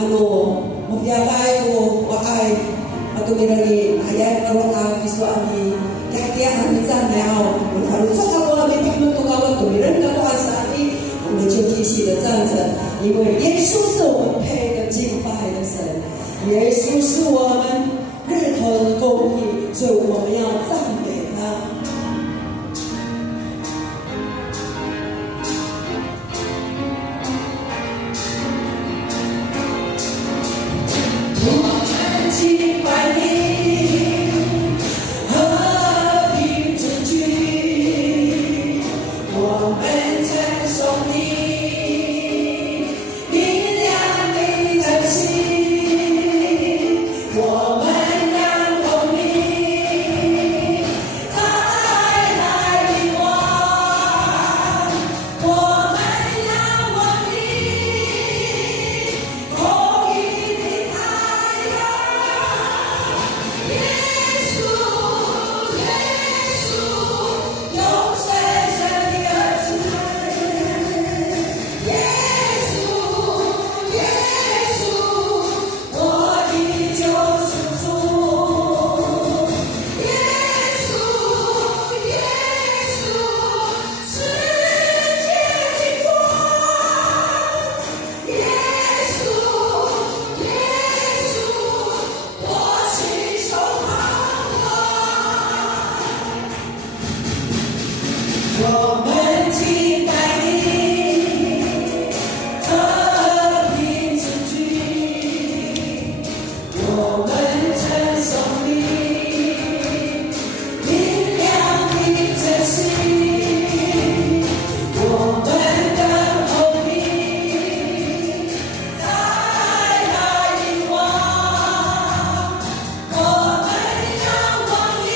Magyakai ko waay patumirani ayat karoka kiswani kaya kami zamao faru soka ko amin pagman tugawan tumiran ka ko asai 我们就继续的站着，因为耶稣是我们配的敬拜的神，耶稣是我们日头的公义，所以我们要赞美他。敬拜你，和平之君，我们称颂你，明亮你的心，我们仰望你，在来的王，我们仰望你，公义的太阳。我们敬拜你，和平之君，我们称颂你，明亮你的心，我们等候你，在来的王，我们仰望你，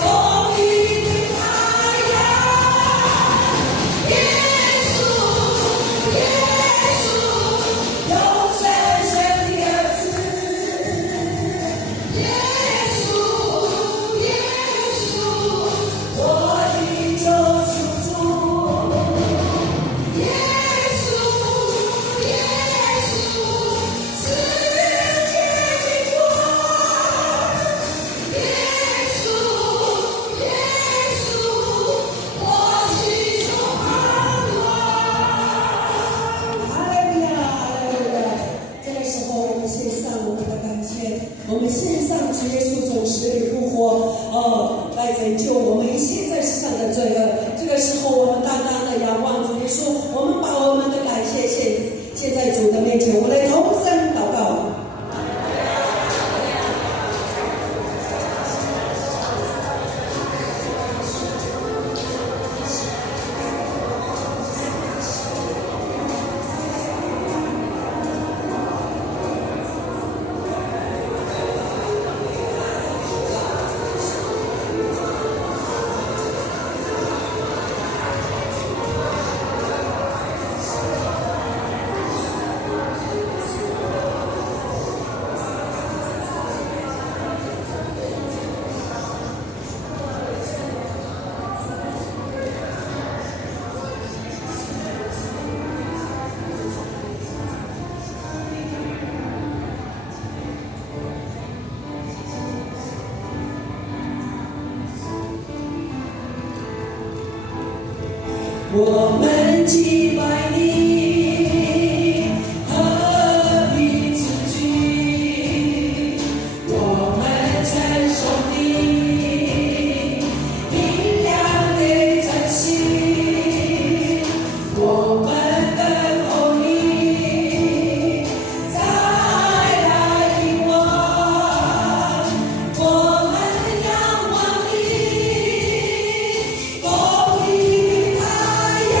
公义的太阳。我们献上主耶稣从死里复活，来拯救我们一切在世上的罪恶。这个时候，我们单单的仰望主耶稣，我们把我们的感谢献在主的面前，我们来同声祷告。我们敬拜你，和平之君，我们称颂你，明亮的真心，我们等候你，在来的王，我们仰望你，公义的太阳。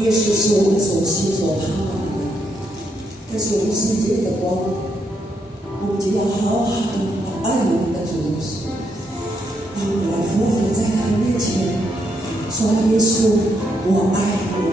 耶稣是我们所心所盼望的。但是我们世界的光，我们就要好好的爱我们的主耶稣，让我们来匍匐在他面前，说：耶稣，我爱你。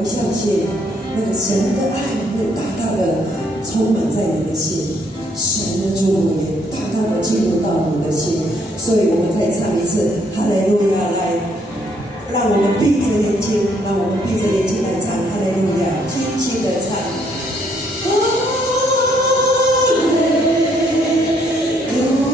我相信那个神的爱会大大的充满在你的心，神的祝福也大大的进入到你的心。所以我们再唱一次哈利路亚，来，让我们闭着眼睛，让我们闭着眼睛来唱哈利路亚，轻轻的唱。哈利路亚。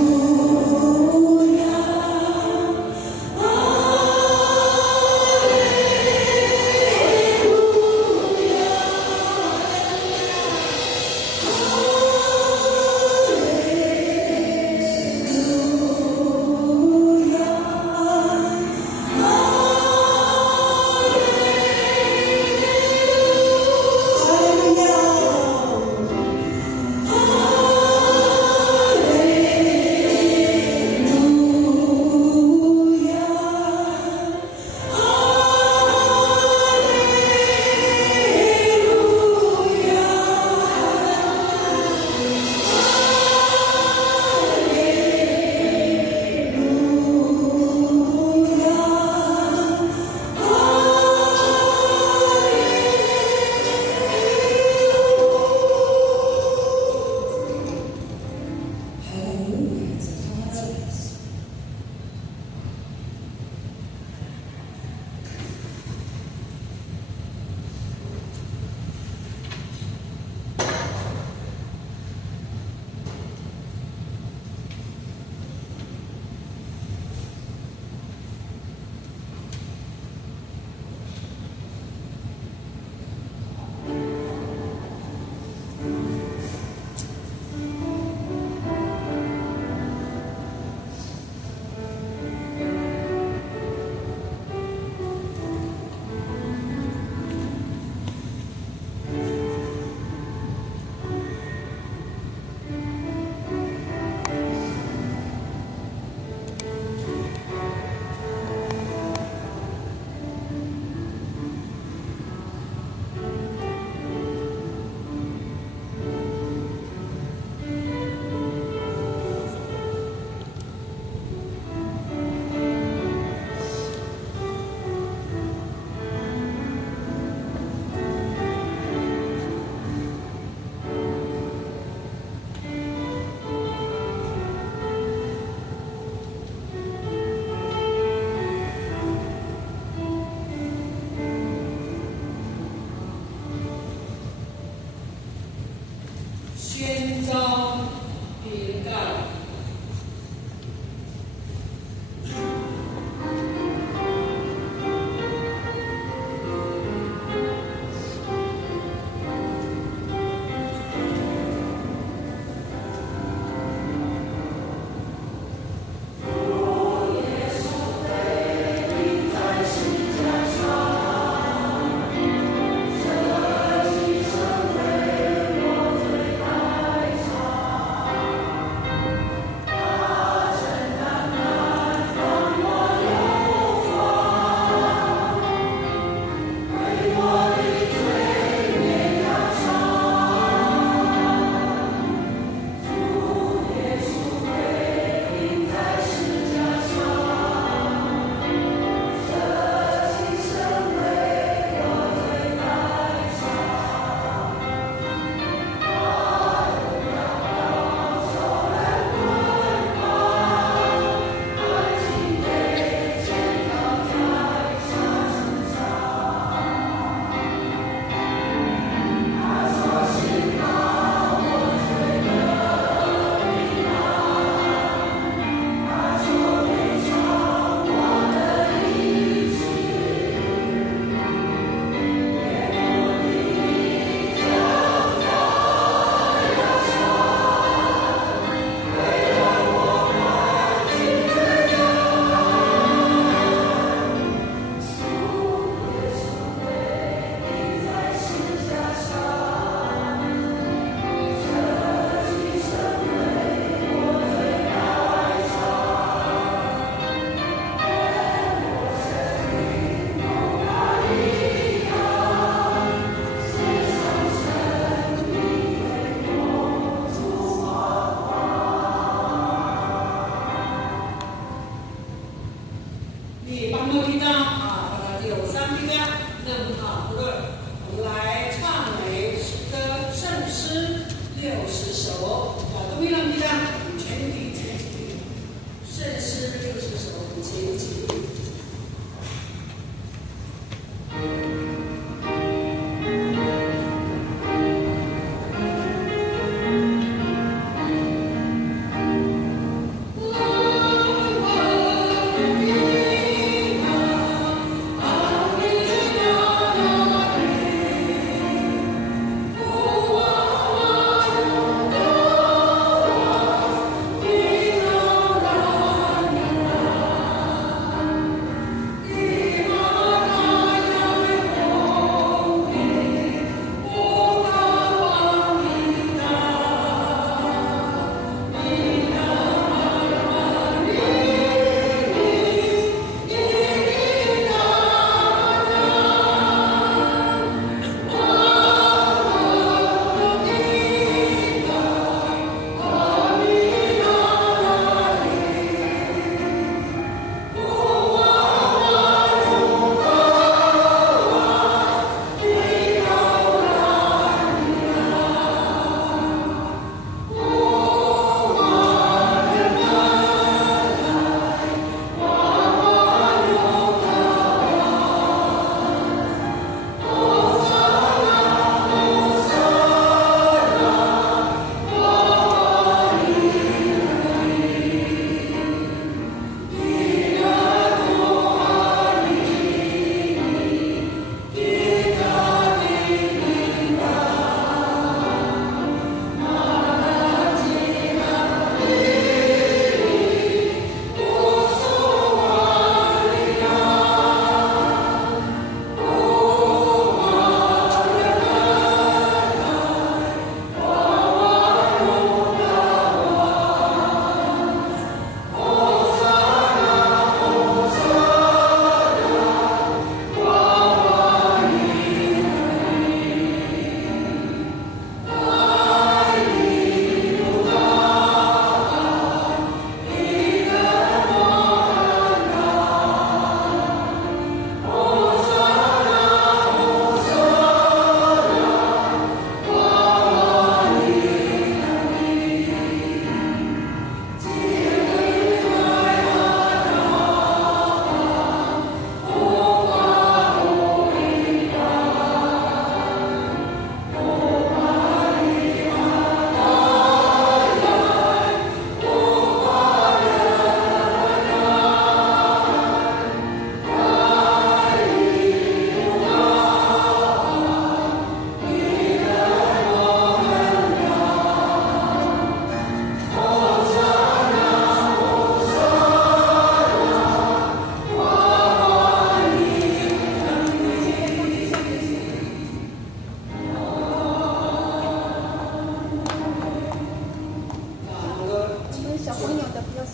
小朋友的比较少。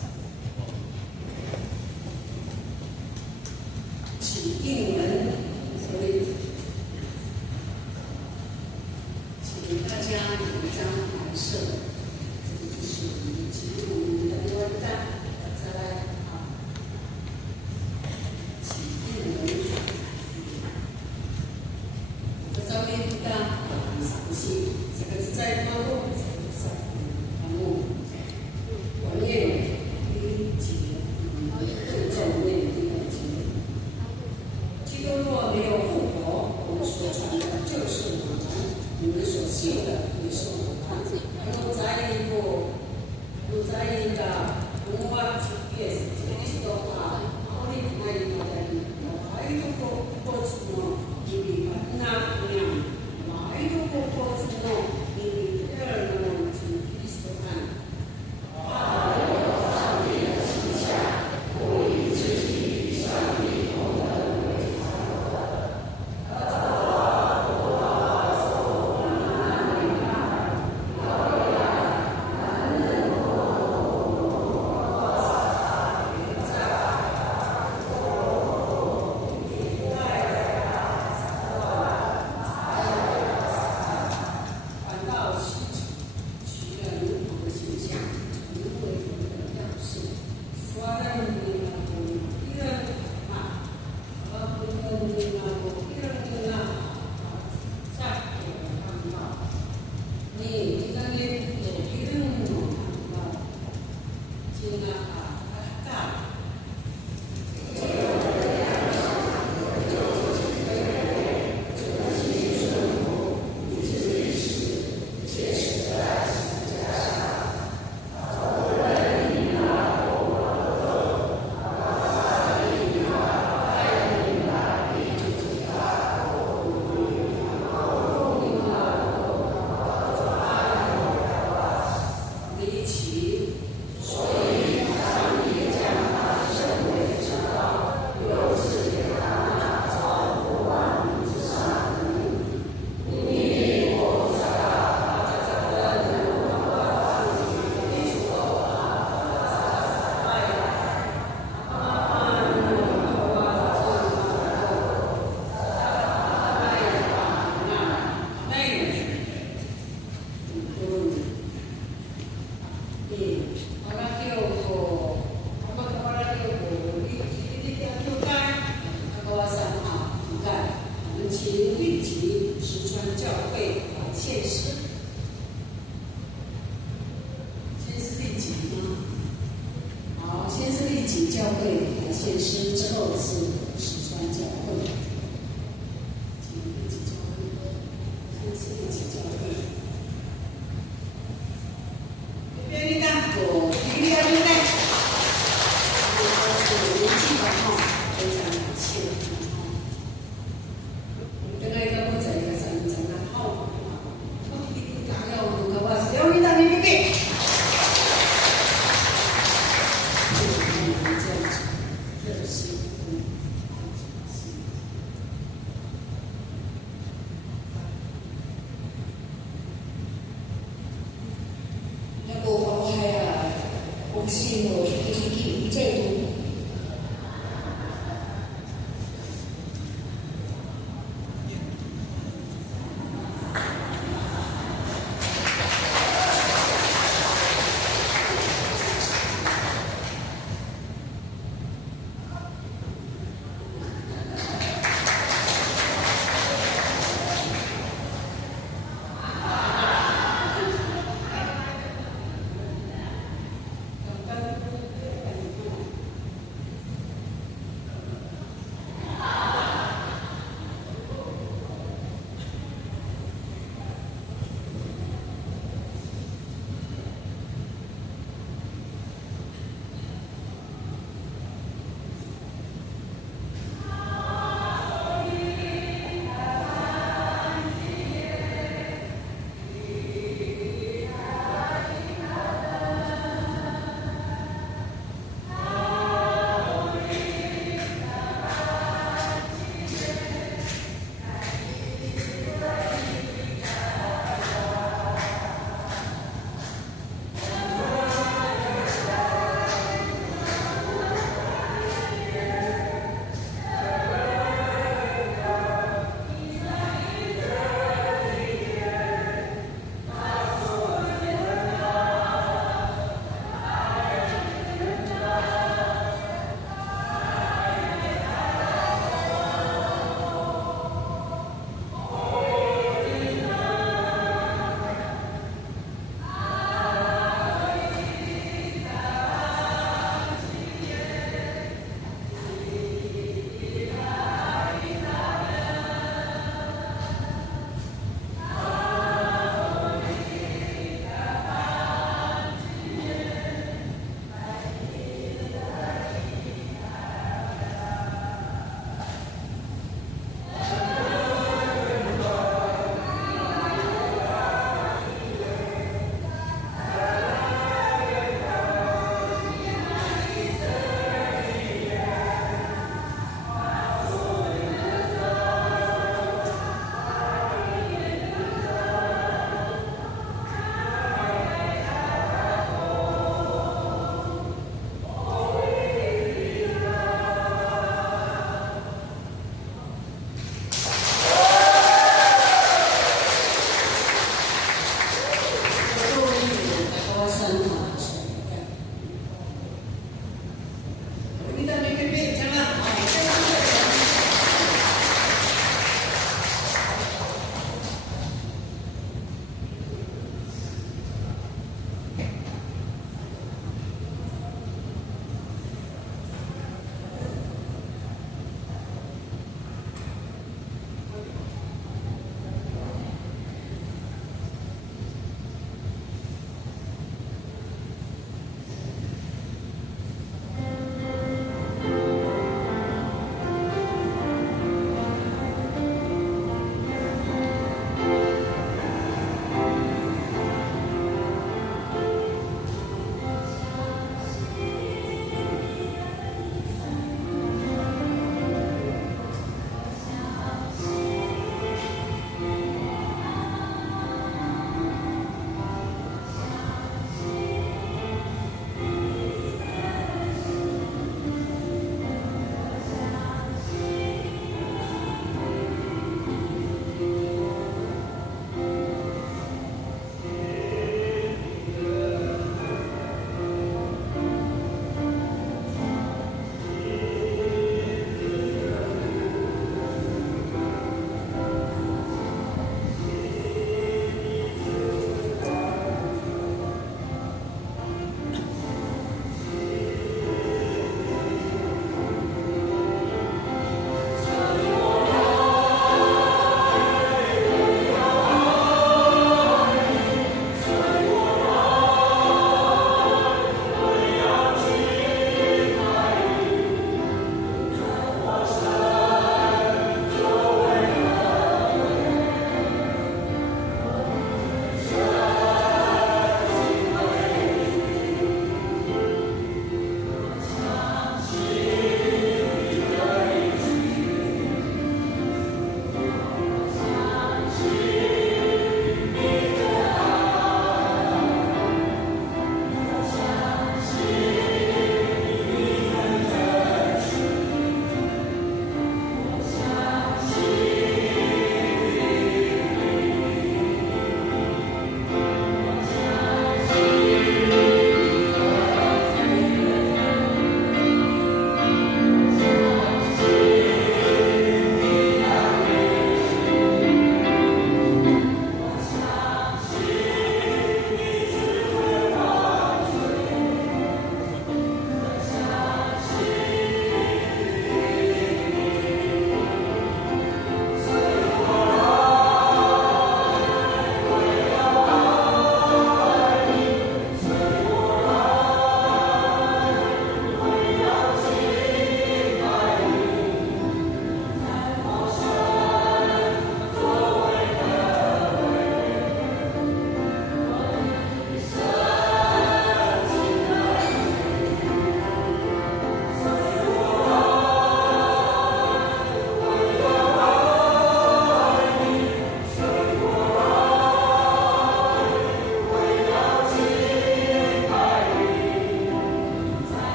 起应文，所以请大家有一张白色，这个就是我们起应文的另外一张，再来啊，起应文，这照片的详细，这个是在关户，在关户，我念第一节，最重念第二节。基督若没有复活，我们所传的就是谎言；你们所信的也是谎言。如在一个，如在一个文化企业，基督はこれまでの間にワイドコーツの日々がなくなる。ワイドコーツの日々がなくなる。キリストが。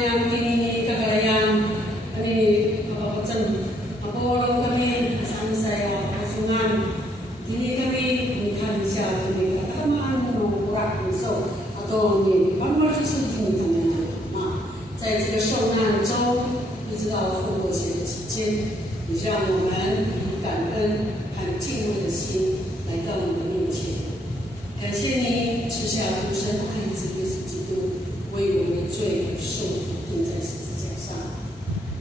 yang kini kekayaan ini macam apa orang kami sama saya pasungan ini kami lihat saja kami kata mana orang so atau你慢慢就是听他们啊，在这个受难中，一直到复活节的期间，也让我们以感恩和敬畏的心来到你的面前，感谢你赐下独生爱子耶稣基督。为我们的罪而受苦，钉在十字架上，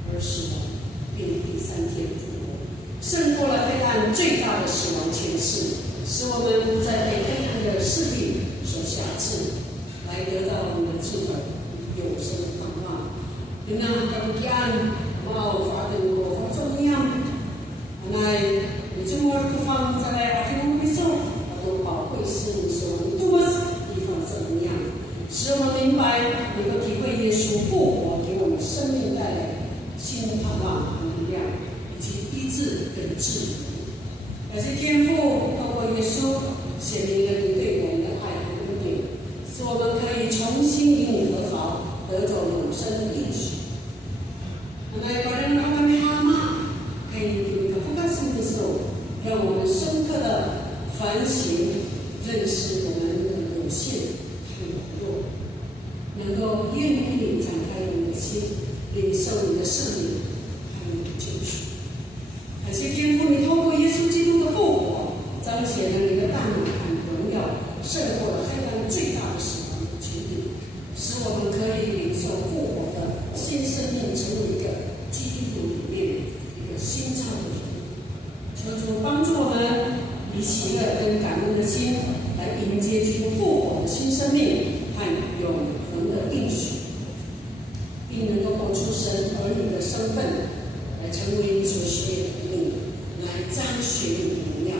而死亡，并第3天复活，胜过了黑暗最大的死亡权势，使我们不再被黑暗的势力所辖制，来得到我们的智慧永生的盼望。Dengan kemudian mau fadil我重要，来你这么不放在阿天会上，都宝贵是你所多地方怎么样？使我们明白，能够体会耶稣复活给我们生命带来新的盼望和力量，以及医治跟治愈。感谢天父透过耶稣显明了你对我们的爱和恩典，使我们可以重新与你和好，得着永生的应许。来，把人让他们哈嘛，可以有一个不甘心的时候，让我们深刻的反省，认识我们的有限。能够愿意敞开我们的心，领受你的圣灵和你的救赎。感谢天父，你透过耶稣基督的复活，彰显了你的大能和荣耀，胜过了黑暗最大的死亡的权利，使我们可以领受复活的新生命，成为一个基督里面一个新造的人。求主帮助我们以喜乐跟感恩的心来迎接基督复活的新生命和永恒的应许，并能够活出神儿女的身份，来成为你所喜悦的人，来彰显你的荣耀，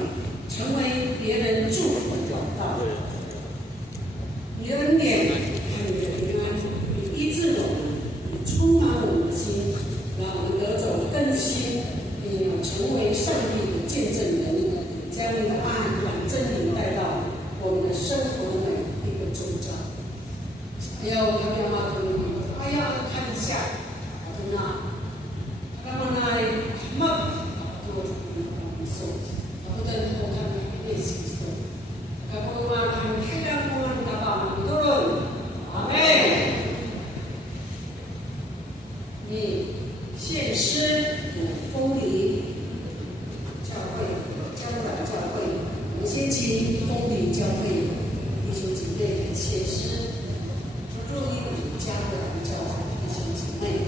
成为别人祝福的管道。你的恩典和你的平安，你医治我们，你充满我们的心，让我们得着更新，并要成为上帝的见证人，将你的爱和真理带到我们的生活的每一个周遭。还有他们嘛，哎呀，看一下，我那，他们那么多说，我在我看那些说，他们嘛，他们太阳光那把很多人，阿妹，你现实风里教会，将来教会，我们先请风里教会弟兄姐妹现实。若因家的教会弟兄姐妹，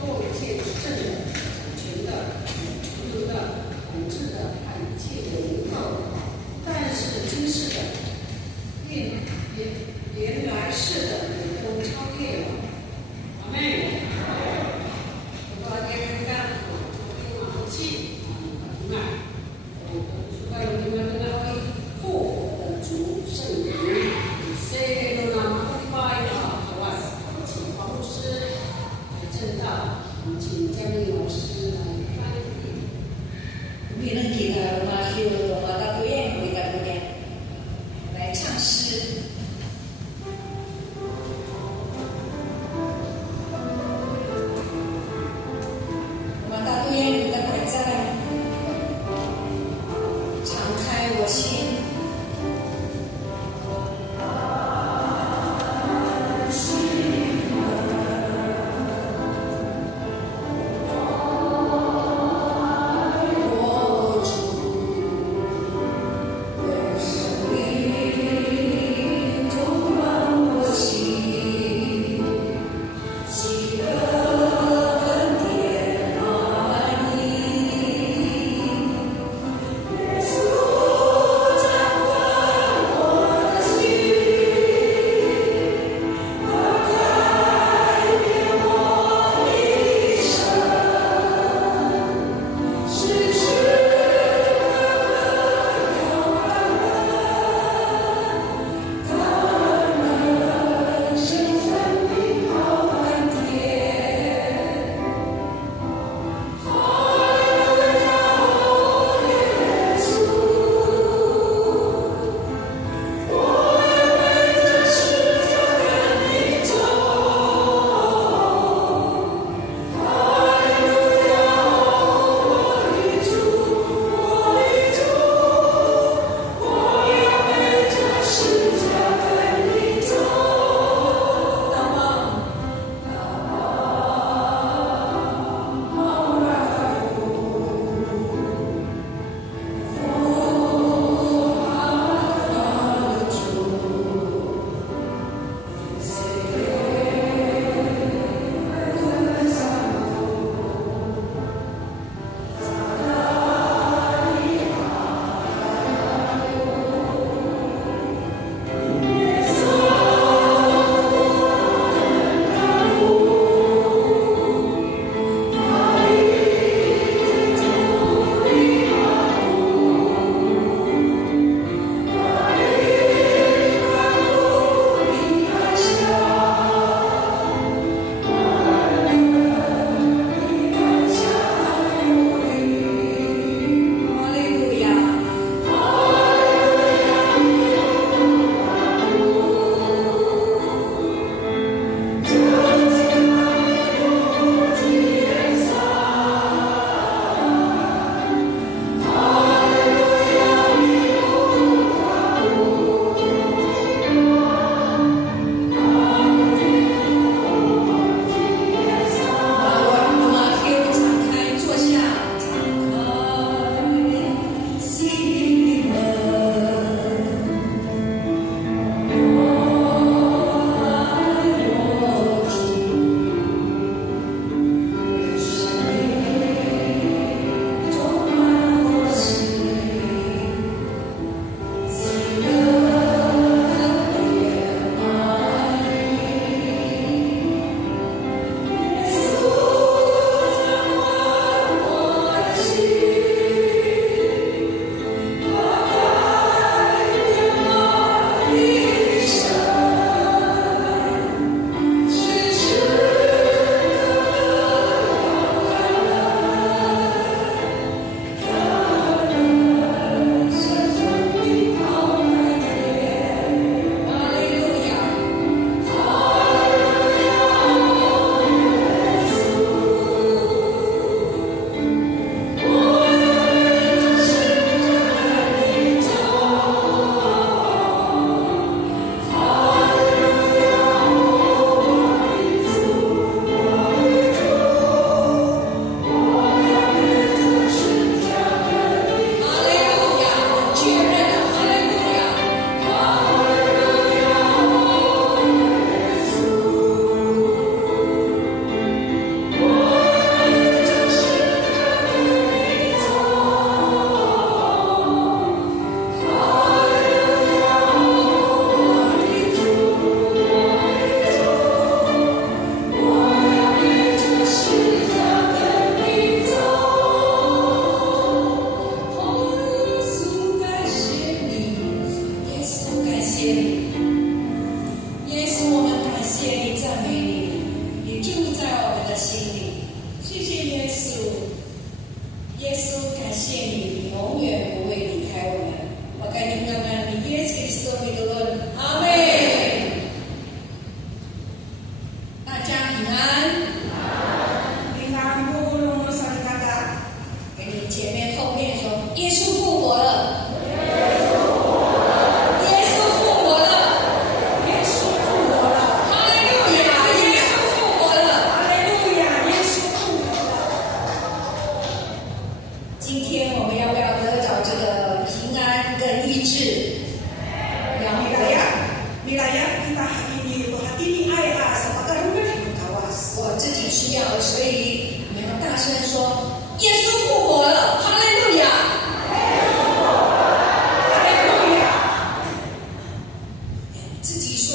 过一切执政的、掌权的、全能的、统治的和一切的名号，但是今世的，连来世的也都超越了。阿门。我把这个干，我马上去明白。主要你们跟那位复活的主圣灵，谁都拿不拜啊，好吧？请黄牧师来正道，请嘉宾老师来翻译。Bilang kita masih untuk mata kuliah kita punya 来唱诗。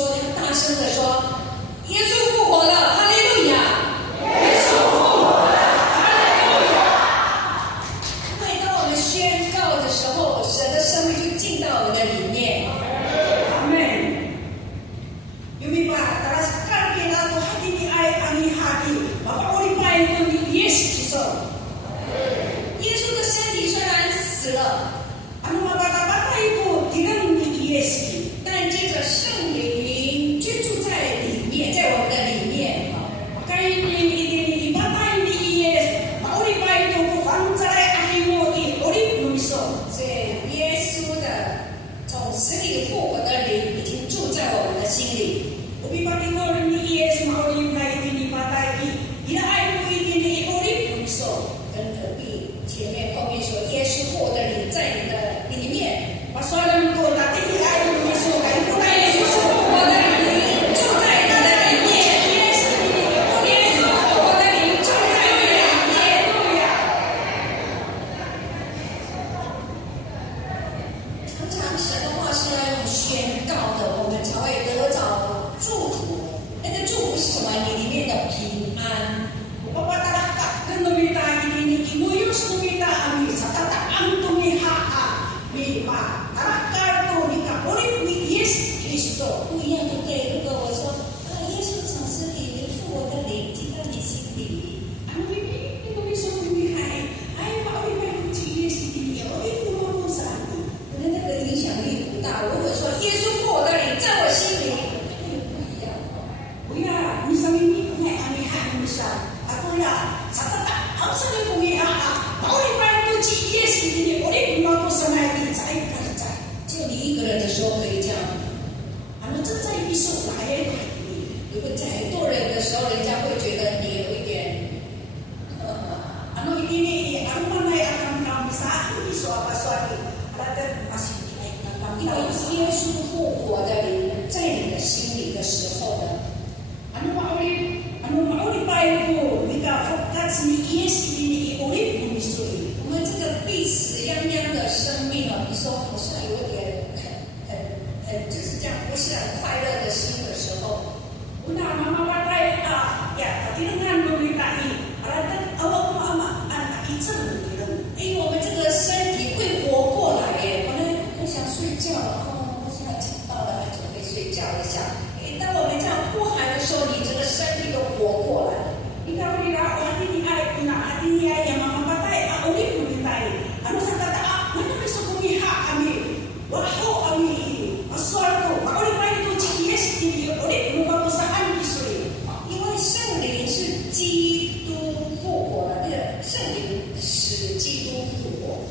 说，要大声的说，耶稣复活了，哈利路亚！耶稣复活了，哈利路亚！因为当我们宣告的时候，神的生命就进到我们的里面。阿门。Yumi pa taras karpi na to hati ni ay ani hati mapauli pa ito ni Yesus Kristo. 耶稣的身体虽然死了， Ano mapapatay ko tinang ni Yesus. 但借着圣灵居住在里面，在我们的里面。 Kaya ni ipatay ni Yesus mauli pa ito ko pangsaray ani mo i uli lumiso. 所以耶稣的从死里复活的灵已经住在我们的心里。 Ubi patingol ni Yesus mauli na itinipatay i inaay mo itini uli lumiso. 跟隔壁前面后面说，耶稣复活的灵在你的里面。 Pasalam ko dati ni ay lumiso kay ko na 耶稣 Yesus 复活的灵住在你的里面。耶稣复活的灵住在你的里面。常常神的话是要用宣告的，我们才会得着祝福。那个祝福是什么？你里面的平安。 Papatarakat ng numita itini imuyos numita ami sa tataang tumiha mi ma tarakar to ni kapulit ni Yesus Kristo. 不一样，对不对？如果我说耶稣从死里复活的灵进到你心里， Ano ini inumiso tumiha ay mauli pa yung si Yesus itini o inumo sa atin. 可能那个影响力不大。如果说耶稣复活的灵在我心里，不一样。 Kuya, misa mimi ngay amiha ni misa. At kuya, sa tataang sa ni tumiha mauli pa yung si Yesus itini o inumo sa natin sa ay karita. 就你一个人的时候可以这样， Ano sa tayo iso na ay 如果在很多人的时候，人家会觉得你有一点， Ano itini ang manay ang kami sa iso apaswati alater masih ay 因为 kami 耶稣复活的灵在你的心里的时候呢， ano mauli pa ito nika fokas ni Yesus ini ulit bumisuri 我们这个必死殃殃的生命啊，你说好像有点就是这样，不是很快乐的心的时候。 una mamapatay ya katinangan mo nika i alater awak mo ama anak itsan nilang 因为我们这个身体会活过来耶，本来我想睡觉了，我现在到了，准备睡觉一下。当我们这样呼喊的时候，你这个身体都活过来了。 ikaw nila hati ni ay hati ni ay yang mamapatay ulit bumitay ano sa tataa ano sa kumiha kami waho kami aswalto mauli pa ito si Yesus ini ulit lumabasaan isuri 因为圣灵是基督复活了，那个圣灵使基督复活。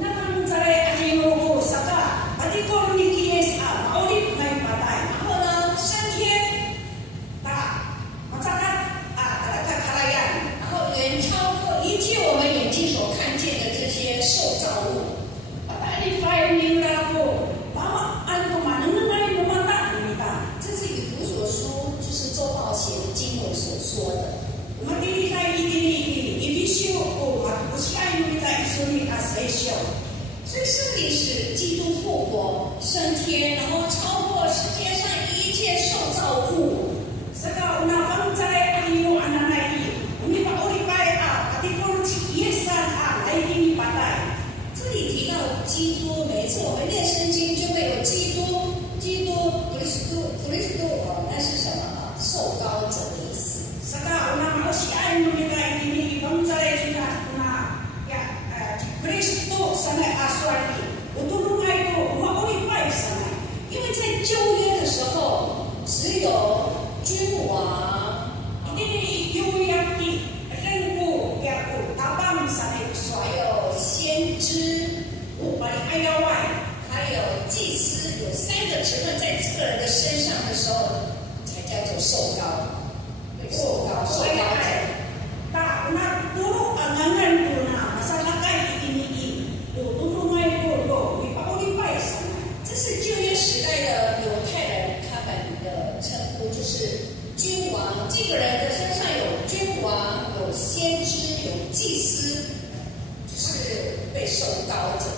naman sa ay mo saka pati ko ni Yesus mauli may patay 然后呢，升天，ta masakat talaga kalayan 然后远超过一切我们眼睛所看见的这些受造物。 patalify nila ko bawa ano ko mananangay mo mata nita 这是以弗所书就是周报写的经文所说的。 matilify itini ibisyo ko matusiay nita isuri asesyo 所以圣灵使基督复活升天，然后超过世界上一切受造物。 saka una pang saray ayino ananay uni pa uli pa pati ko si Yesus ay ini patay 这里提到基督，每一次我们念圣经就会有基督，弗利斯都那是什么啊？受膏者的意思。 saka una mausiay nita itini ibang saray sila na ya Kristo sana aswati utulungay ko mauli pa sana 因为在旧约的时候，只有君王， itini yuyaki rengu ya ko tabang sana 还有先知， upali ayaway 还有祭司，有三个职分在这个人的身上的时候，才叫做受膏。受膏者。 ta una turo ang angan ko na masalakay itini utulungay ko do ipauli pa sana 这是旧约时代的犹太人他们的称呼，就是君王。这个人的身上有君王，有先知，有祭司，就是被受膏者。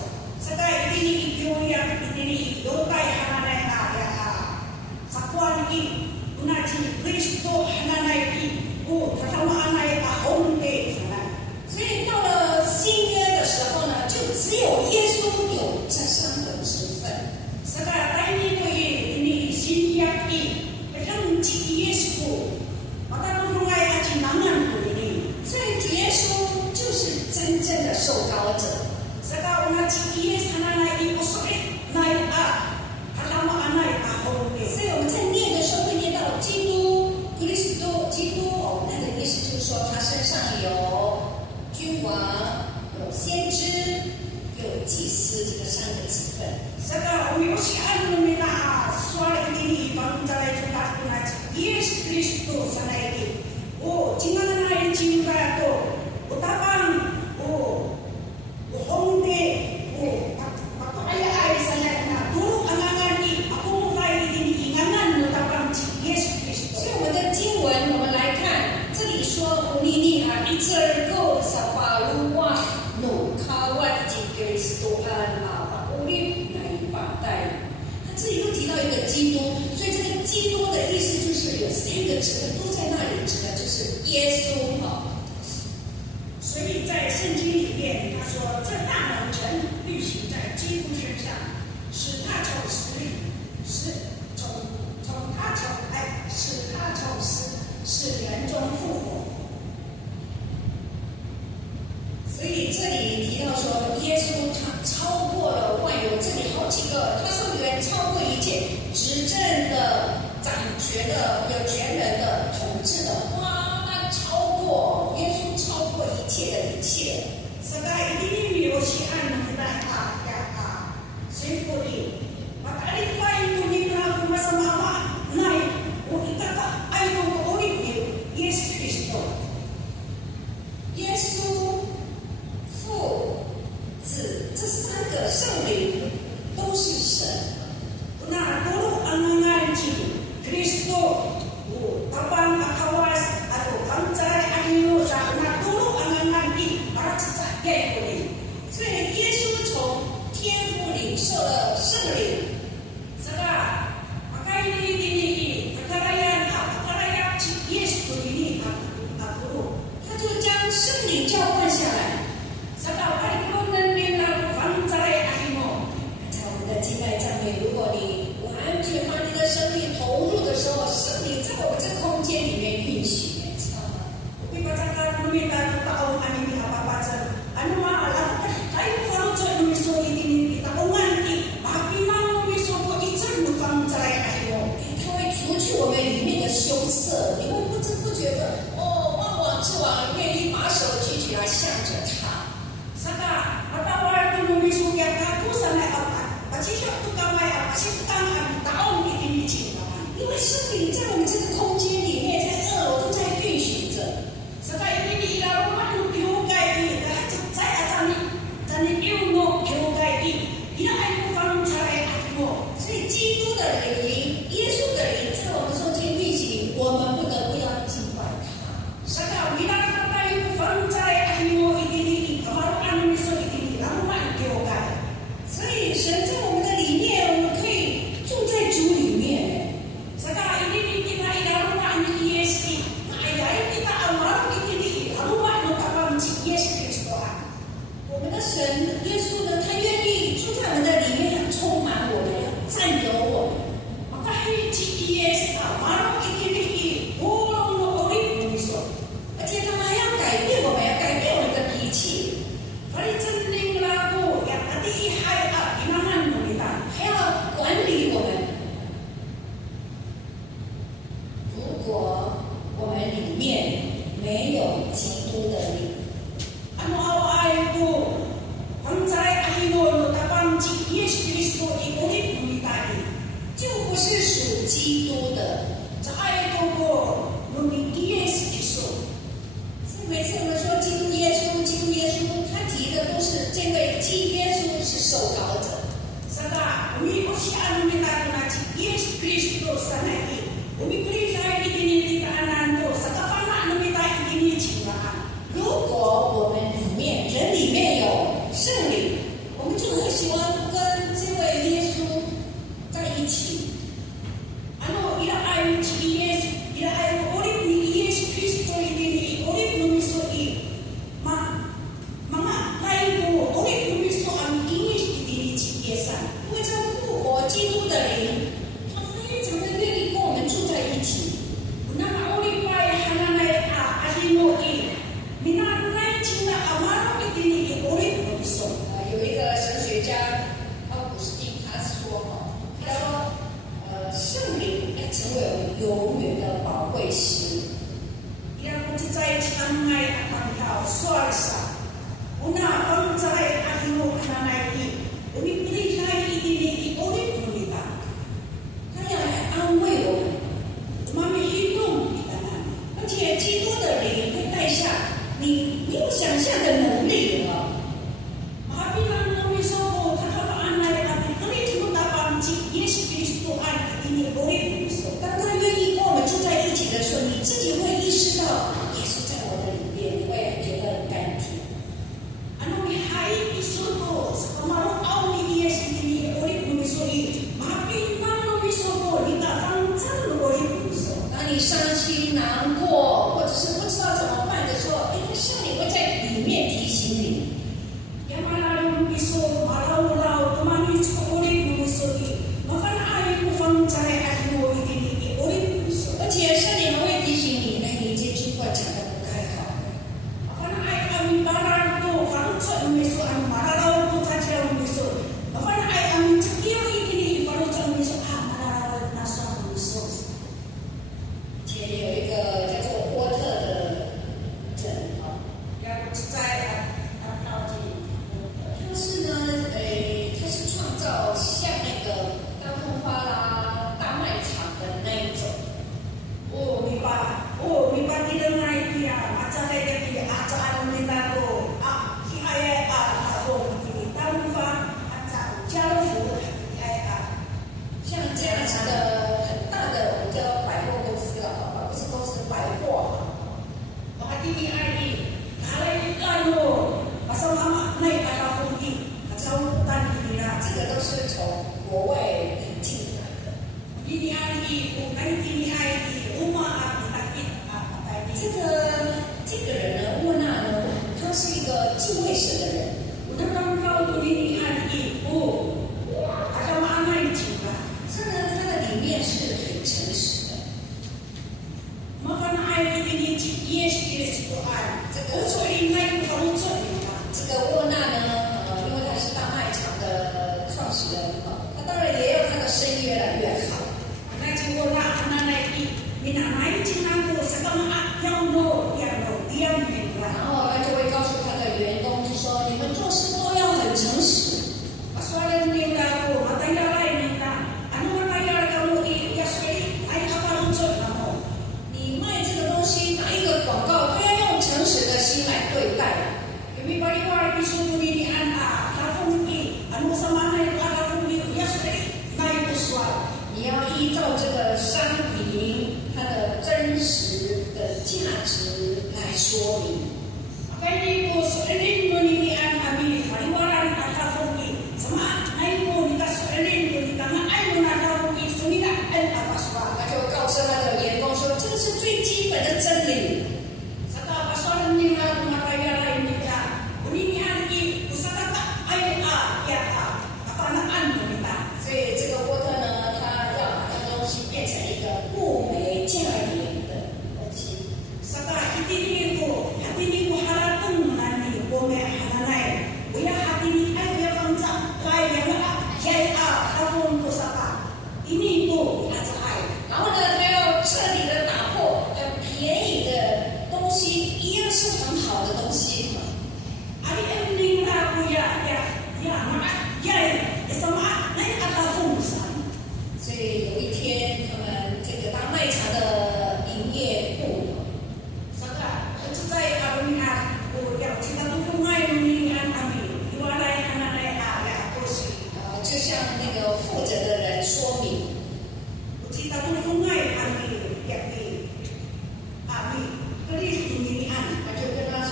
saka itini iyoyak itini yotay hananay ya sakwa 이 문화지 그리스도 하나님이 오 다사마 하나의 가운데 하나. 所以到了新约的时候呢，就只有耶稣有这三个职分。 Saka tayo ini siniyaki ang Yesu matulungan ating nangan ko ini. 所以主耶稣就是真正的受膏者。 Saka una Yesu hanay iusoi nay kalama anay ahonge. 所以我们在念的时候会念到基督、基督哦，那个意思就是说他身上有君王、有先知、有祭司这个三个职分。 Saka umiusian nila swala ini pangjalay tutas kuna Yesu Kristo sanay ini. O jingan na jinga to utapang o honde o pakaya ay sanay na turu angangan ni ako mulai ini inganan utapang Yesu Kristo. 所以我们的经文我们来看，这里说无利利哈一字儿够撒巴鲁瓦努卡瓦吉格斯多安啊巴乌利乃巴代。他这里又提到一个基督，所以这个基督的意思就是有三个职分都在那里，指的就是耶稣哈。所以在圣经里面，他说这大能全运行在基督身上，使他从死里，使他从死人中复活。 所以这里提到说，耶稣他超过了万有，这里好几个，他说远超过一切执政的、掌权的、有权人的、统治的，哇，那超过耶稣超过一切的一切。 Saka ini miusian kita ya simpuli. Maka alifai kumina kumasama nai ukitaka ayo uri Yesus Kristo. 耶稣、父、子这三个圣灵都是神。 Na dulu anganganci Kristo tapang akawas atau kamcai anino sa na dulu anganganci para cacahya ini. 所以耶稣从天父领受了圣灵。 Saka maka ini pakarayan Yesus ini aku. 他就将圣灵浇灌下来。 Saka parikunan nila kamcai anino. 在我们的敬拜赞美，如果你完全把你的生命投入的时候，圣灵在我们这空间里面运行，你知道吗？ Ipataka lumita taong animi apapasan. Ano maalam kayo farot sa numiso itinin itaungan mapinang numiso ko itsan nupang caray ayo. 它会除去我们里面的羞涩，你会不知不觉的哦，忘往之往，愿意把手举起来向着他。 Saka matawar ko numiso kaya kako sanay apa. Pasisya to kamay apa sitang ang taong itinitin naman. 因为圣灵在我们这个空间里面，在二楼都在运行着。 Saka ini ilaw man no kiugay ni lahat sa tani iuno kiugay ni. Ina ay ko farong caray ayo. 所以基督的灵、耶稣的灵在我们中间运行，我们不得不要敬拜他。 Saka bilang tayo farong caray ayo itini kamaruan numiso itini laman kiugay. 所以神在我们的里面，我们可以住在主里面。 Saka ini kita ilaruan ni Yesus. Ayay kita amaran itini laruan no kapang si Yesus Kristo. 我们的神耶稣呢，他愿意住在我们的里面，要充满我们，要占有我们。 Makahit si Yesus amaran itini ulong no orit numiso. 而且他们还要改变我们，要改变我们的脾气， Parisaning lago yang ati ihay at inangan mo kita. 还要管理我们。如果我们里面没有基督的灵， Ano away ko? Ang saray ahino no tapang si Yesus Kristo iulit numitani. 就不是属基督的。 Sa ay ko no ni Yesus Kristo. 所以每次我们说基督耶稣，基督耶稣，他提的都是这位基耶稣是受膏者。 Saka umipo siya numitani na si Yesus Kristo sa nai. Umipili sa itinitaanan to. Saka pa na numitani itinitingaan. 如果我们里面人里面有圣灵，我们就很喜欢跟这位耶稣在一起。 Ano ila ay 永远的宝贵师。要不是在长爱阿康条刷上，我那放在阿提莫看来的，我们不离开一点点，我们不离开。他要来安慰我们。我们运动而且基督的灵会带下你没有想象的能力了。马比兰诺米说过，他和安奈阿比可以听到他们耶稣基督爱你，你不会说。当他愿意跟我们住在一起的时候，你自己会意识到耶稣在我的里面，你会觉得很甘甜。阿诺米还一说过，什么奥利耶稣基督，我的不会说你。马比兰诺米说过，你打方针我的不会说。当你伤心难过，或者是不知道怎么办的时候，圣灵会在里面提醒你。而且圣灵还会提醒你，你这句话讲的不太好。以前有一个叫做波特的人他是呢，他是创造像那个大润发啦、大卖场的那一种。像这样子的很大的，我们叫百货公司啊，不是公司，百货。这个都是从国外引进来的。这个人呢，沃纳呢，他是一个敬畏神的人。所以呢，他的里面是很诚实的。这个沃纳呢，因为他是大卖场的创始人他当然也有他的生意越来越好。然后他就会告诉他的员工，就说你们做事都要很诚实。你卖这个东西，拿一个广告都要用诚实的心来对待。你要依照这个商品它的真实的价值来说明。他就告诉他的员工说，这个是最基本的真理。所以这个波特呢，他要把这东西变成一个物美价廉的东西。然后呢，他要彻底的打破，便宜的东西一样是很好的东西。所以有一天，他们这个大卖场的营业部，就向那个负责的人说明。他就跟他说，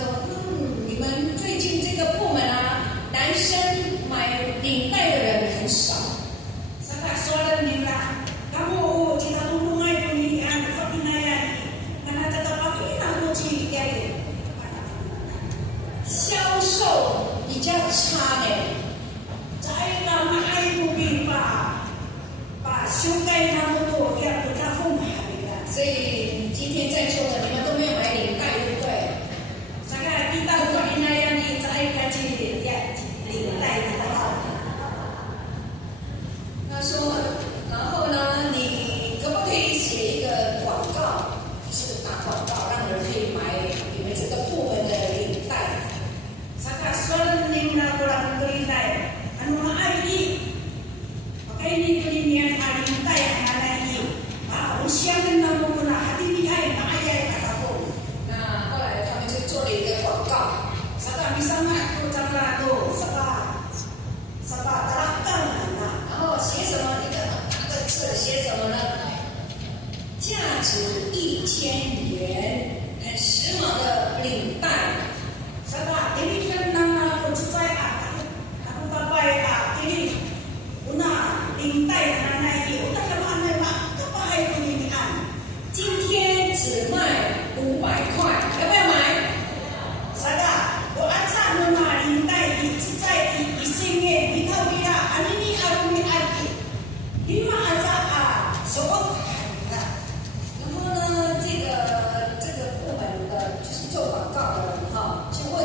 你们最近这个部门啊，男生买领带的人很少。销售比较差呢。所以今天在座的你们都没有买领带，对不对？他说，然后呢，你可不可以写一个打广告，让人可以买你们这个部门的领带。 Saka swalning na kurang kulitay. Ano nga ay pakai ni kulinian alintay anay. Usiang na mo na hati ni ay maayay katako. 那后来他们就做了一个广告， Saka misama ko tanglado saka tarakal na. 然后写什么一个很大的字，写什么呢？价值1000元，很时髦的领带。 Saka dilihan na ko tsay ako babay dili una lintay anay utak ka anay ma kapahay kulinian. 今天只卖500块，要不要买？ Saka o atsa no na lintay tsay isingin ikaw bila anini arumi arki. Lima atsa soot. 然后呢，这个部门的，就是做广告的人哈，就问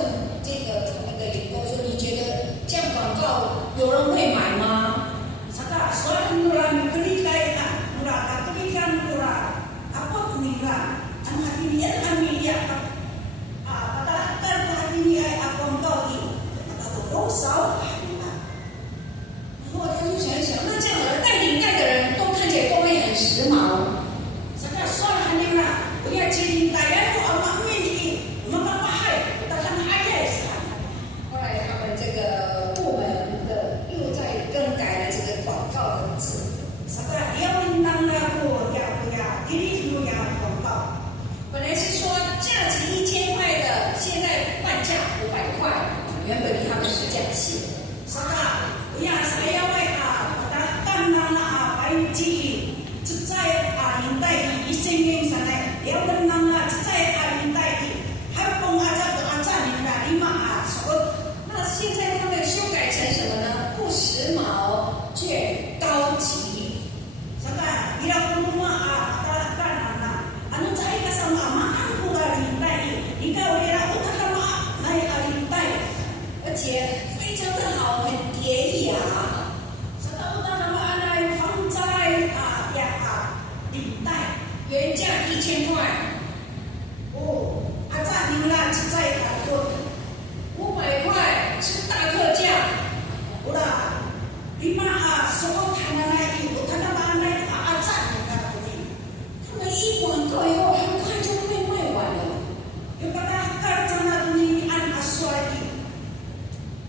这个那个员工说：“你觉得这样广告有人会买吗？” Saka soal nuran kulitay mura katulikan mura apa kumira ang hatinian amiya patakar hatini ay akong kawi patatulo sao 然后他就想一想，那这样好了，带领带的人都看起来都会很时髦。 Saka soal hanira uya cilintayan ko ang mamili makapahay takan ayay sa 后来他们这个部门的又在更改了这个广告的字。 Saka yaw nang na ko ya dili mo ya akong kawi 本来是说价值1000块的，现在半价500块，原本他们是这样写。 Saka uya saya way patakan na painci tsay alintay isingin sanay yawan na tsay alintay hapong aja nila lima suot 那现在他们修改成什么呢？不时髦却高级。 saka ila kumuma patakan na ano tsay kasama maan ko alintay ikaw ila utakama nay alintay 而且非常的好，很典雅。 saka utakama anay fangcay lintay 原价1000块aja nila tsay suot ，500块是大特价。 ura lima suot hananay utakama anay aja nila kunin 他们一广告以后，很快就被卖完了。 yung pagkakar na tuninian aswali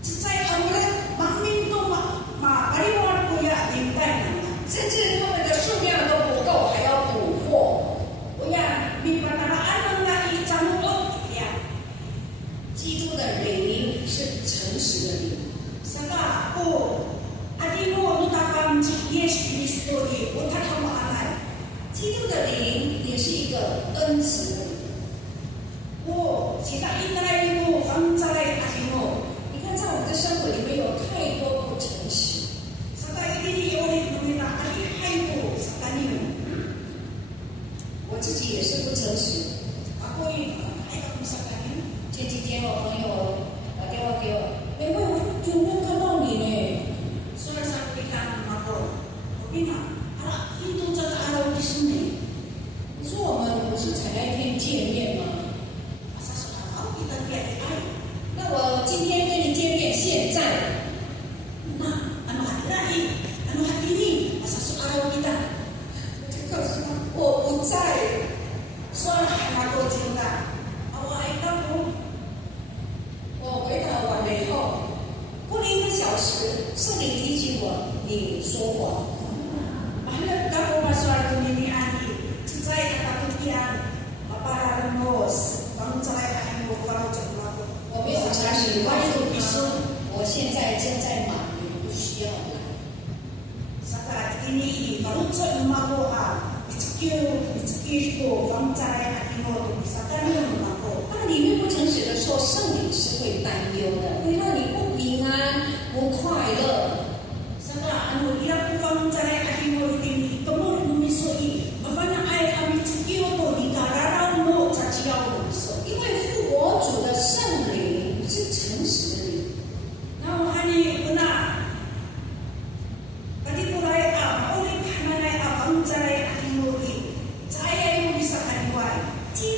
tsay amulat maminto mapariwar ko ya lintay na 甚至他们的数量都不够，还要补货。 uya may pataraan ang naisamuot ya 基督的灵是诚实的灵， saka ko adino utakam si Yesu Kristo di utakama anay 基督的灵也是一个恩慈的灵。 sila inay mo fangcay adino 你看，在我们的生活里面有太多不诚实， saka idiniulit mo na alihay ko sa kanino 我自己也是不诚实。 ako'y ay ako sa kanino 前几天我朋友打电话给我，哎，我有没有看到你呢？ Sura sa pitan ako. Pina, ara ito sa araw di sunni. 你说我们不是才那天见面吗？ Asa sa araw kita tiyak ay. 那我今天跟你见面，现在 Na, ano hati ano hati ni? Asa sa araw kita. 我就告诉他我不在。 Sura ako cinta. Awa ay ako. 我回答完了以后，过了1个小时，圣灵提醒我，你说谎。 Mahalap ka ko maswar ko ni Ani. Tsay katutian. Mapararan mo. Pangcay ay mo para sa ako. 我没有诚实告诉他，我现在正在忙，你不需要来。 Saka ini parutsot mo ako itsikir ko pangcay at imo sa kanino ako. 当你越不诚实的时候，圣灵是会担忧的，会让你不平安、不快乐。 Saka ano ila ko pangcay at imo itini tumor numisoi. Mafana ay kami tsikir ko di kararaw mo sa chiyaw numiso. 因为复活主的圣灵是诚实的灵， Now hani una katipuray ulit hananay pangcay at imo i. Saya imo bisa kaniway. 基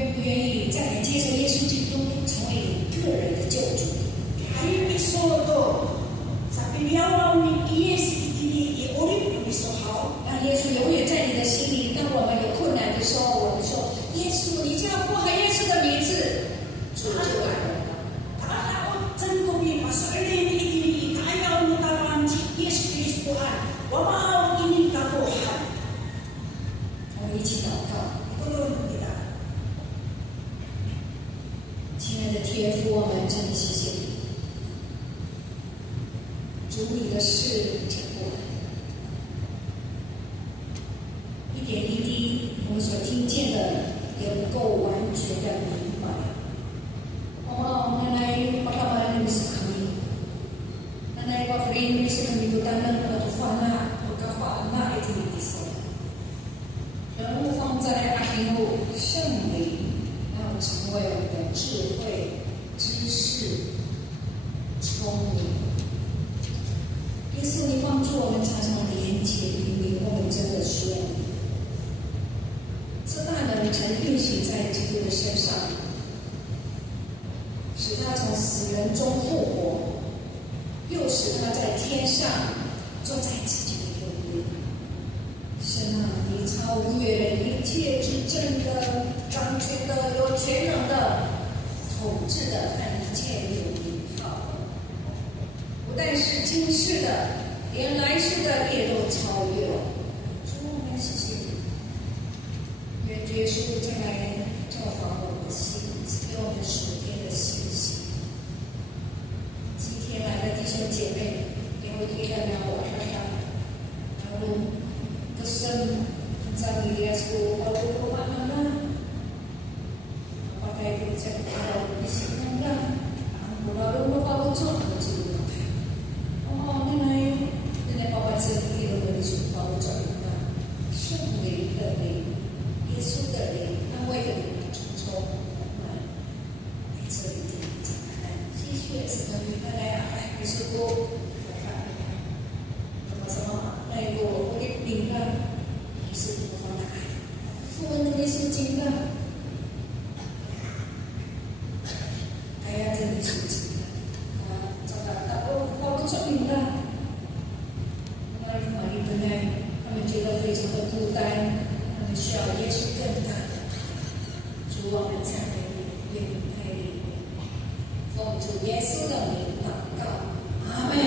愿不愿意再来接受耶稣基督成为你个人的救主？ episode sa piliyaw ni Yesu ini iulit ni Sohao. 让耶稣永远在你的心里。当我们有困难的时候，我们说：“耶稣，你叫呼喊耶稣的名字，主就来了。” Takot santubi masulin ini kaayaw mo tawan si Yesu Kristuhan. Wamaaw ini kabuhan. 我们一起祷告。 Tulungan kita. 亲爱的天父，我们真的谢谢你，主你的事成过来，一点一滴我们所听见的也不够完全的明白。Nanay pagkabalan mo sa kami. Nanay pa-free mo sa kami tutanan matufana, magkafana ay tinitisa. 人物放在阿提路圣灵，要成为我们的智慧、知识、聪明。耶稣，你帮助我们常常连接于你，我们真的需要你。这大能曾运行在基督的身上，使他从死人中复活，又使他在天上坐在自己的右边。神啊，你超越一切执政的、掌权的、有权能的、统治的和一切有名号的，不但是今世的，连来世的也都超越了。主，我们谢谢你，愿耶稣再来造访我们的心，赐给我们属天的信息。今天来的弟兄姐妹，因为可以看到我看看，然后kesan sa Eliasku au kumana pakai konsep ada isinya ang baru mapabutso itu nanay dinay papansin dito ng pabutso ito圣灵的灵耶稣的灵安慰的灵充充满在这里的讲台继续是跟大家耶稣过sama-sama nego ulit bingkang Yesus pemana Tuhan Yesus cinta kayak Yesus cinta tak tahu kalau cinta mari mari dengan kami juga beri kebutuhan kami share Yesus cinta Tuhan mencapai yang hari 奉主耶稣的名祷告，阿门。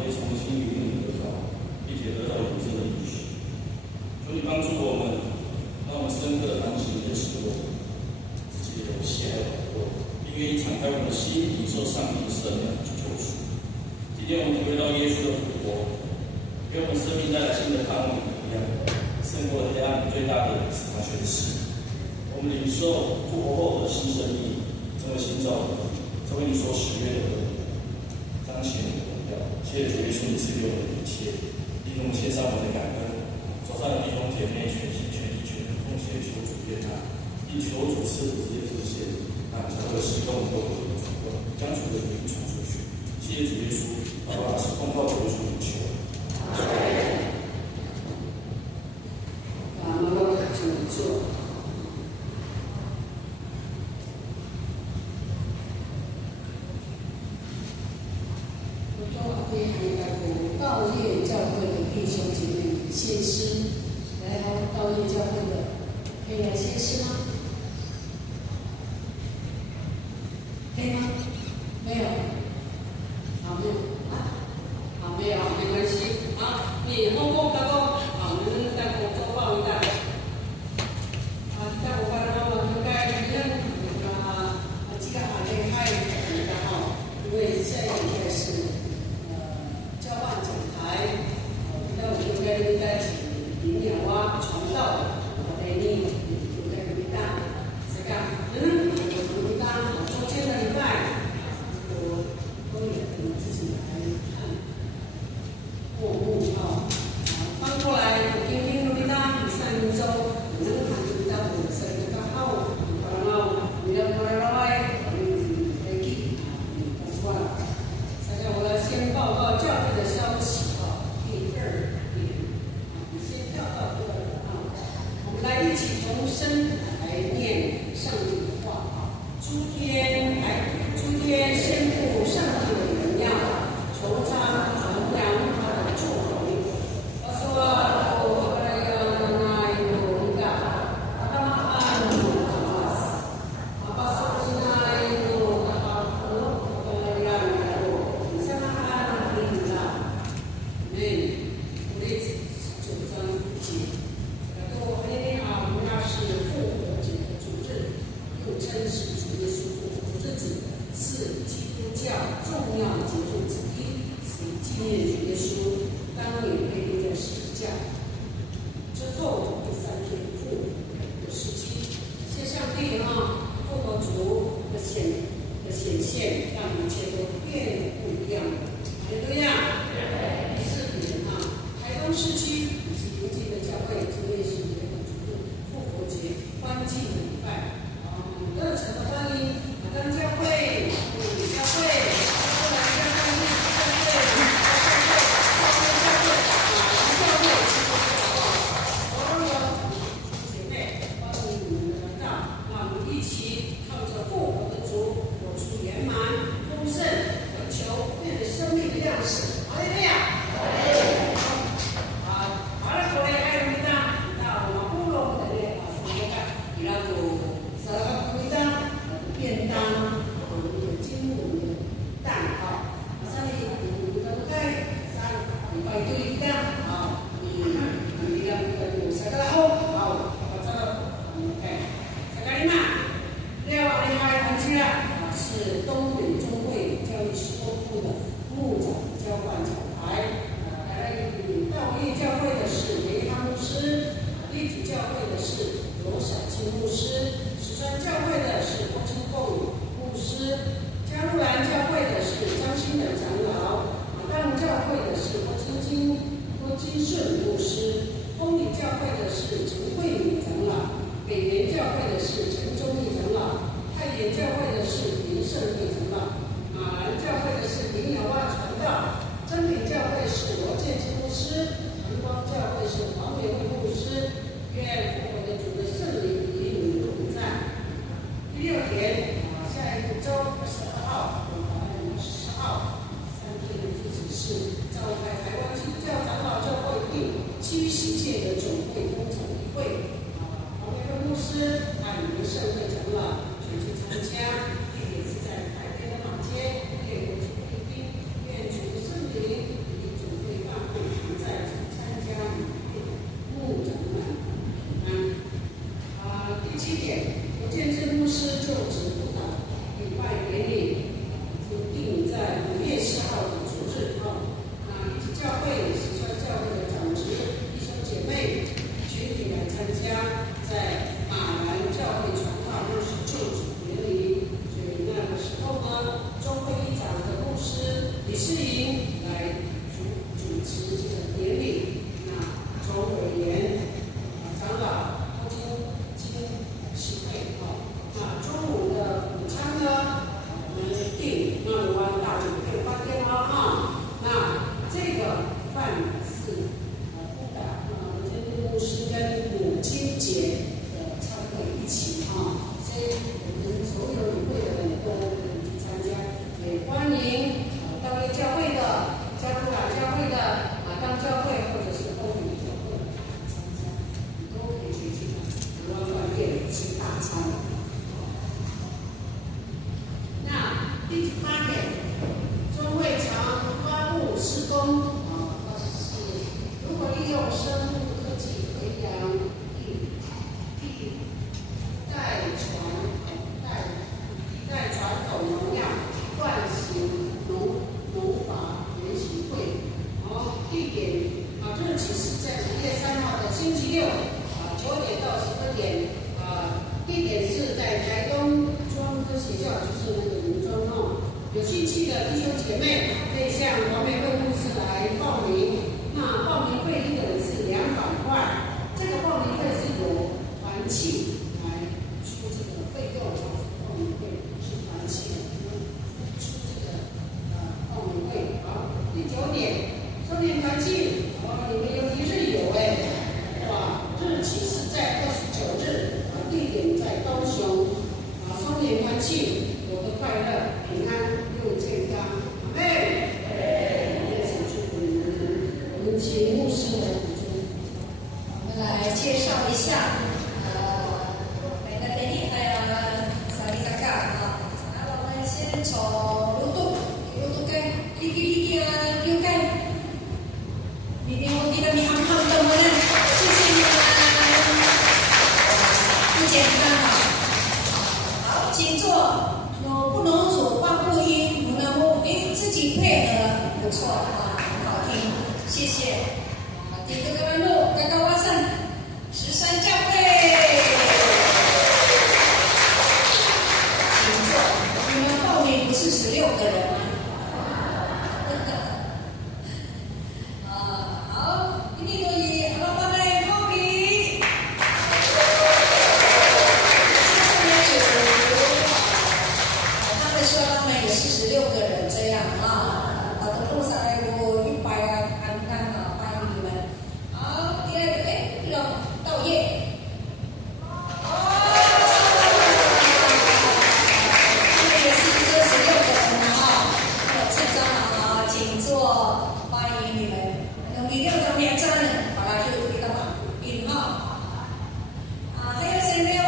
可以重新与你和好，并且得到永生的应许。求你帮助我们，让我们深刻的反省认识我自己的有限和软弱，并愿意敞开我们的心，领受上帝的圣灵及救赎。今天我们体会到耶稣的复活，给我们生命带来新的盼望与力量，胜过黑暗最大的死亡权势。我们领受复活后的新生命，成为新造的，成为你所喜悦的人，彰显你的荣耀。谢谢主耶稣，你赐给我们的一切，并我们献上我们的感恩。手上的弟兄姐妹全心全意全人奉献，求主悦纳，并求主赐福这些奉献，让教会施工都有主动，将主的名传出去。谢谢主耶稣，祷告是奉靠主耶稣名求。能够主做。道业教会的弟兄姐妹献诗，来好，道业教会的可以来献诗吗？可以吗？没有，好，没有啊，好，没有，没关系。好，你公公大公，好，你们在广州报一带。在我班的话，应该几个行业开的哈，因为下一个应该是交换讲台，那我应该请领养啊、传道，给你有那个名单，这个有名单，中间的礼拜，我都有你自己来看，过目啊，翻过来听听名单，上一周能看名单，我是比较好，然后你要过来，可以不错了。现在我来先报告教会的消息啊，第2点，先跳到这个我们来一起重申来念上帝的话啊。诸天宣布上帝的荣耀，求他传扬他的作为。他说：“我来要那有一个，他们按我的话死，他把手机那有个好福，要有你像按你的，我的9章节。然后我们那是复活节的主日，又称是主耶稣复活日子，是基督教重要节日之一，是纪念主耶稣当年被钉在十字架之后第3天复活的时期。谢上帝复活主的显现，让一切都变得不一样了。哈利路亚！第4点台东市区以及邻近的教会今天是耶稣主日复活节欢庆的礼拜，热诚的欢迎当教会、教会、姐妹，欢迎你们来到，让我们一起靠着复活的主，活出圆满、丰盛和求变的生命的样式。哈利路亚！好了，各位爱人们，到马布隆的伊拉个沙拉布当便当，有经文的蛋上面有的菜，你摆对的你让有啥个好，我这啥个嘛？另外你还同志是东北中会教育事工部的牧长交换期是在5月3号的星期六，9点到12点，地点是在台东专科学校，就是那个民专哦。有兴趣的弟兄姐妹可以向王美惠牧师来报名。那报名费一个人是200块，这个报名费是由团契来出这个费用，报名费是团契出这个报名费。好，第9点，少年团契，你们有一日游哇，日期是在29日，地点在高雄，少年团契，活得快乐、平安又健康，阿妹。请牧师来补充。我们来介绍一下，每个典礼还有萨利嘎嘎啊。那我们先从路途跟溜干，里面我给了你安康的们，谢谢你们，不简单啊。好，请坐。不能所发布音，不能自己配合，不错啊，很好听。谢谢。第一个段落，刚刚完成13教会，请坐。你们报名不是16个人吗？好，一定可以，阿爸来报名。他们说他们有46个人这样啊，都路上来过100安康啊，欢迎你们。好，第二个，道业。他们也是16个人啊，还有这张啊，请坐，欢迎你们。第6张2张呢，把它就给他们编号。还有谁没有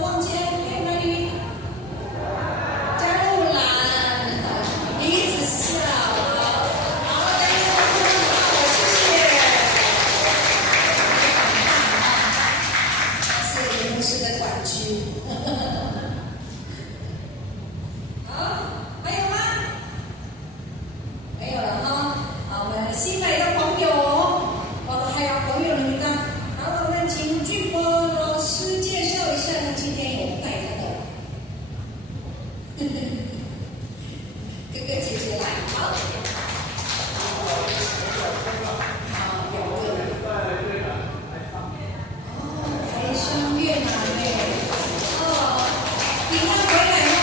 忘记？哪里？加入栏，一直笑。好，大家好，谢谢。是牧师的管区。好，还有吗？没有了哈。好，我们新来的朋友，还有朋友们呢。好，我们请俊波老师介绍一下他今天有带他的哥哥姐姐来。好，台商越南平安回来哦。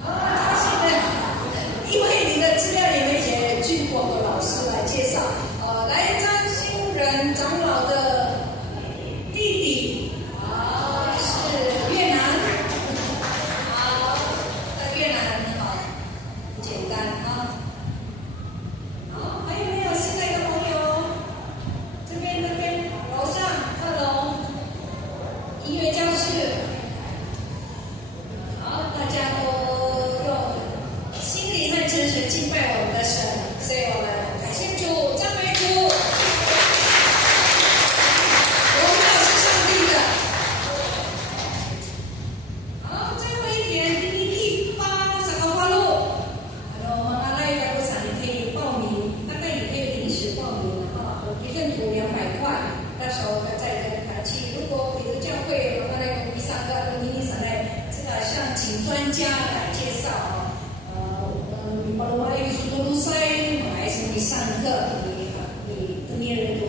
他现在因为你的资料里面写俊国的老师来介绍，来张新仁长老的弟弟，是越南，好，在越南好，不简单啊。好，还有没有新来的朋友？这边楼上2楼音乐教室。好，大家都用心里和真实敬拜我们的神，所以我们感谢主，赞美主。荣耀是上帝的。好，最后一点，第83个花路。我们阿赖的路上你可以报名，大概也可以临时报名哈，一份图200块，到时候再跟团契。如果别的教会，我们来公第3个，你上来这个像请专家来介绍啊。你把我来去多路赛，还是你上课，你的人都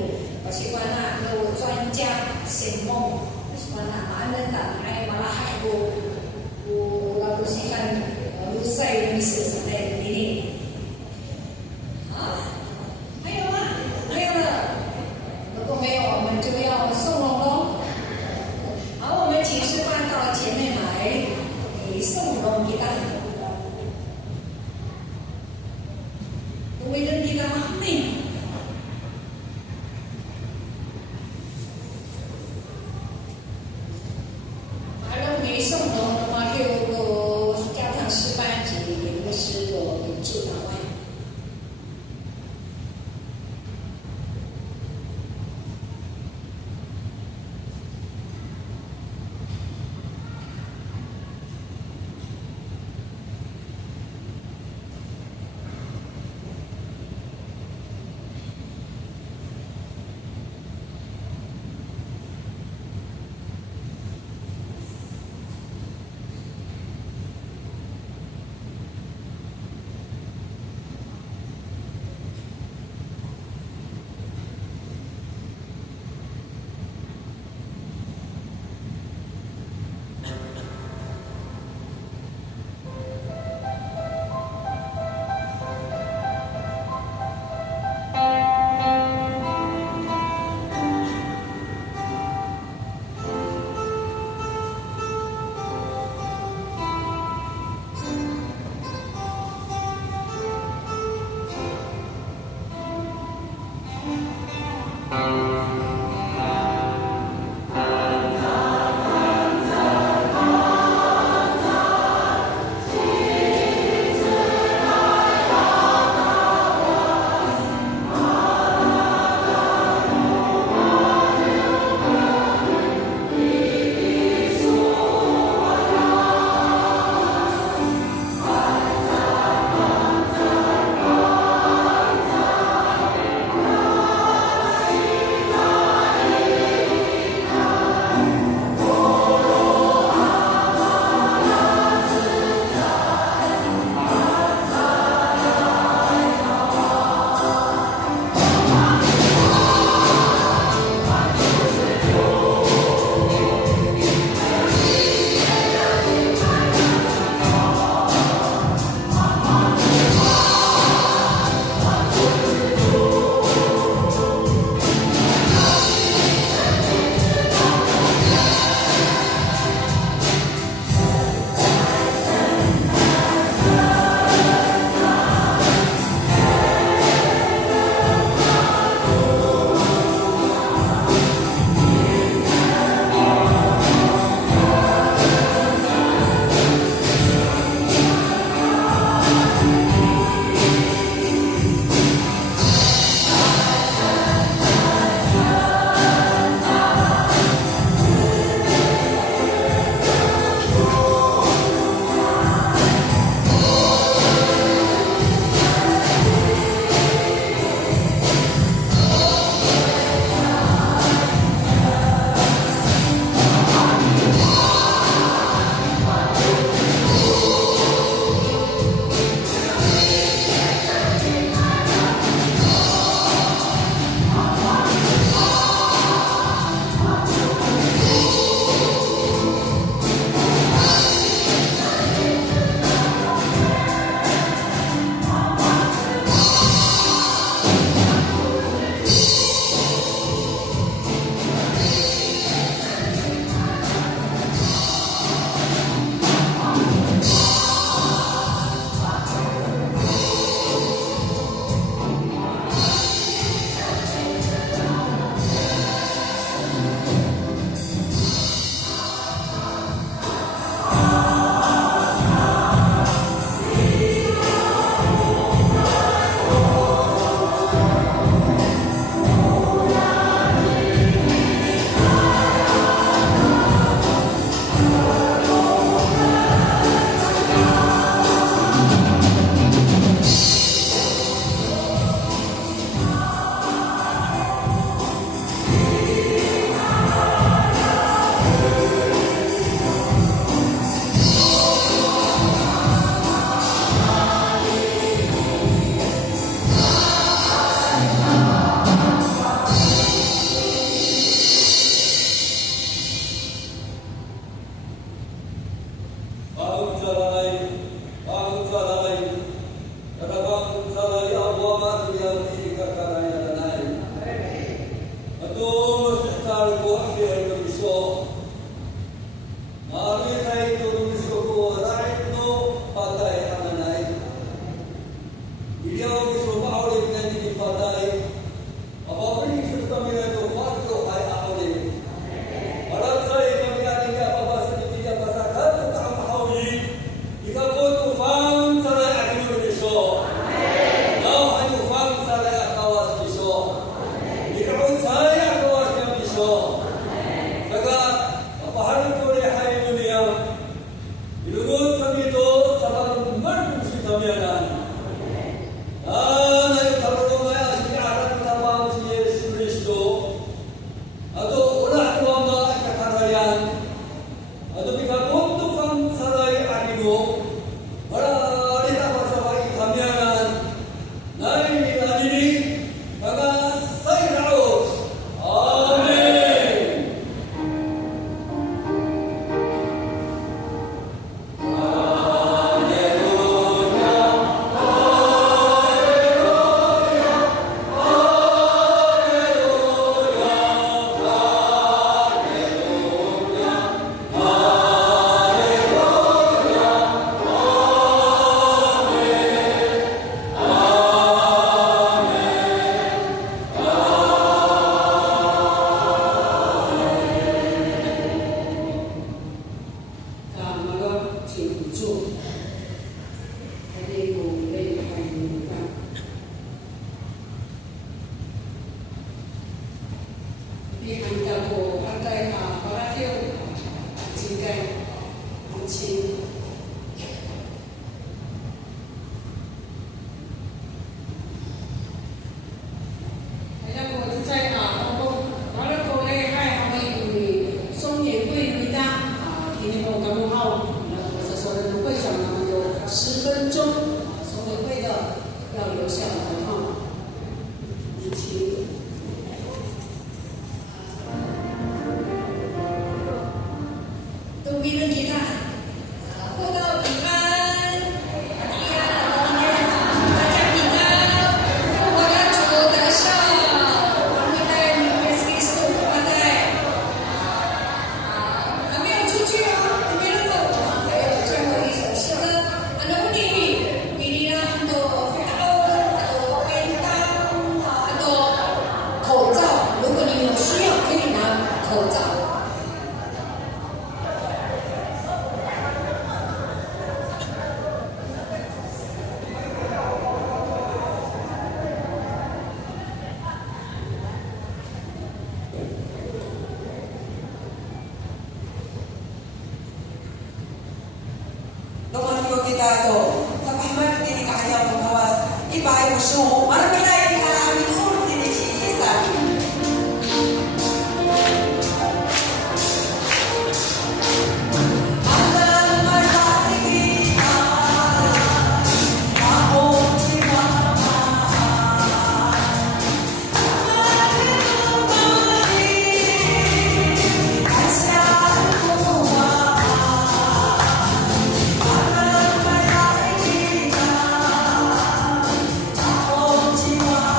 我喜欢那有专家専門，喜欢那马人的，还马拉海我老是看路赛的是什么的你。好，还有吗？没有了。如果没有，我们就要送龙喽。好，我们请示范到前面来，送龙给他。为人给他妹。送龙的话，就教堂诗班级有一个诗 Chihuahua.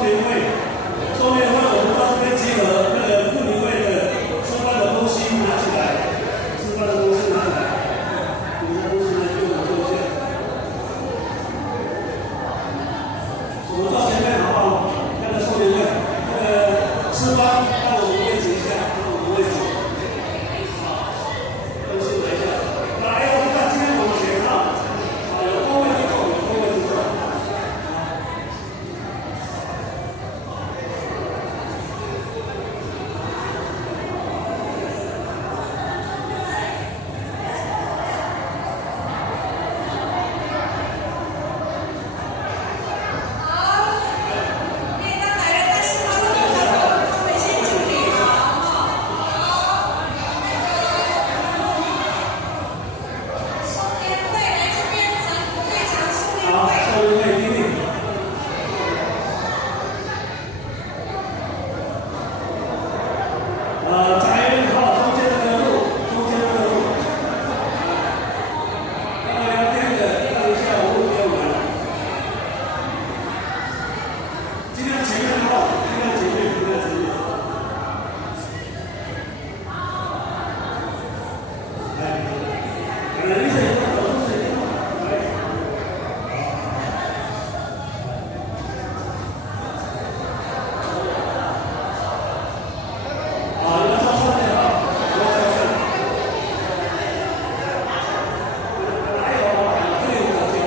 双联会，双联会我们到这边集合，那个妇女会的吃饭的东西拿起来，吃饭的东西拿起来，你的东西呢就我这些。我们到前面好不好？那个双联会，那个吃饭到我们位置一下，到我们位置。好，东西拿一下。来，我们看今天我们前啊，有空位就坐，有空位就坐。好，少年会听听。在好中间那个路，中间那个路，那个聊天的让一下我路给我们。尽量前面的话，尽量前面，尽量前面。来，来，一起走出去，来。好，你们上上面啊，我看看。还有这里有这个。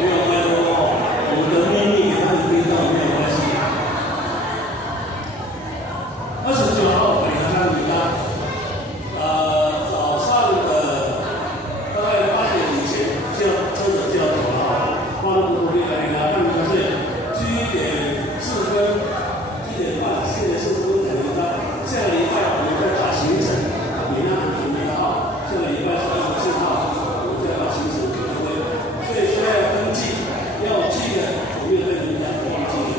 没有麦克风，我们的秘密给他们听到没有关系。29号北山米拉，早上的大概8点以前车子就要走了啊，花了不多力来给大家看就是7点4分、7点半、7点40分可能到下个礼拜我们再打行程，米拉号，下个礼拜是27号，我们再打行程给各位。所以说要登记，要记得，我们也会跟大家登记。